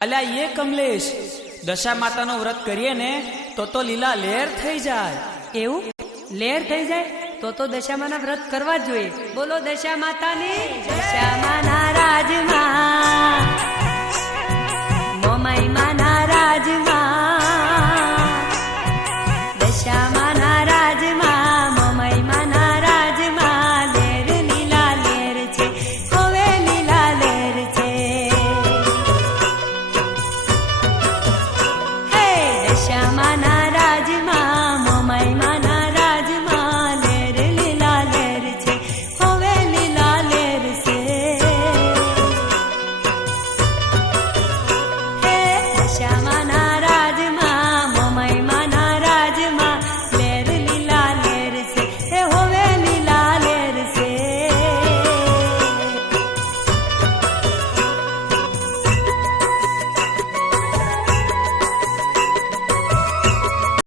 અલ્યા એ કમલેશ, દશા માતાનો વ્રત કરીએ ને તો લીલા લેર થઈ જાય. એવું લેર થઈ જાય તો દશામાના વ્રત કરવા જ જોઈએ. બોલો દશા માતાની, દશામાના રાજમાં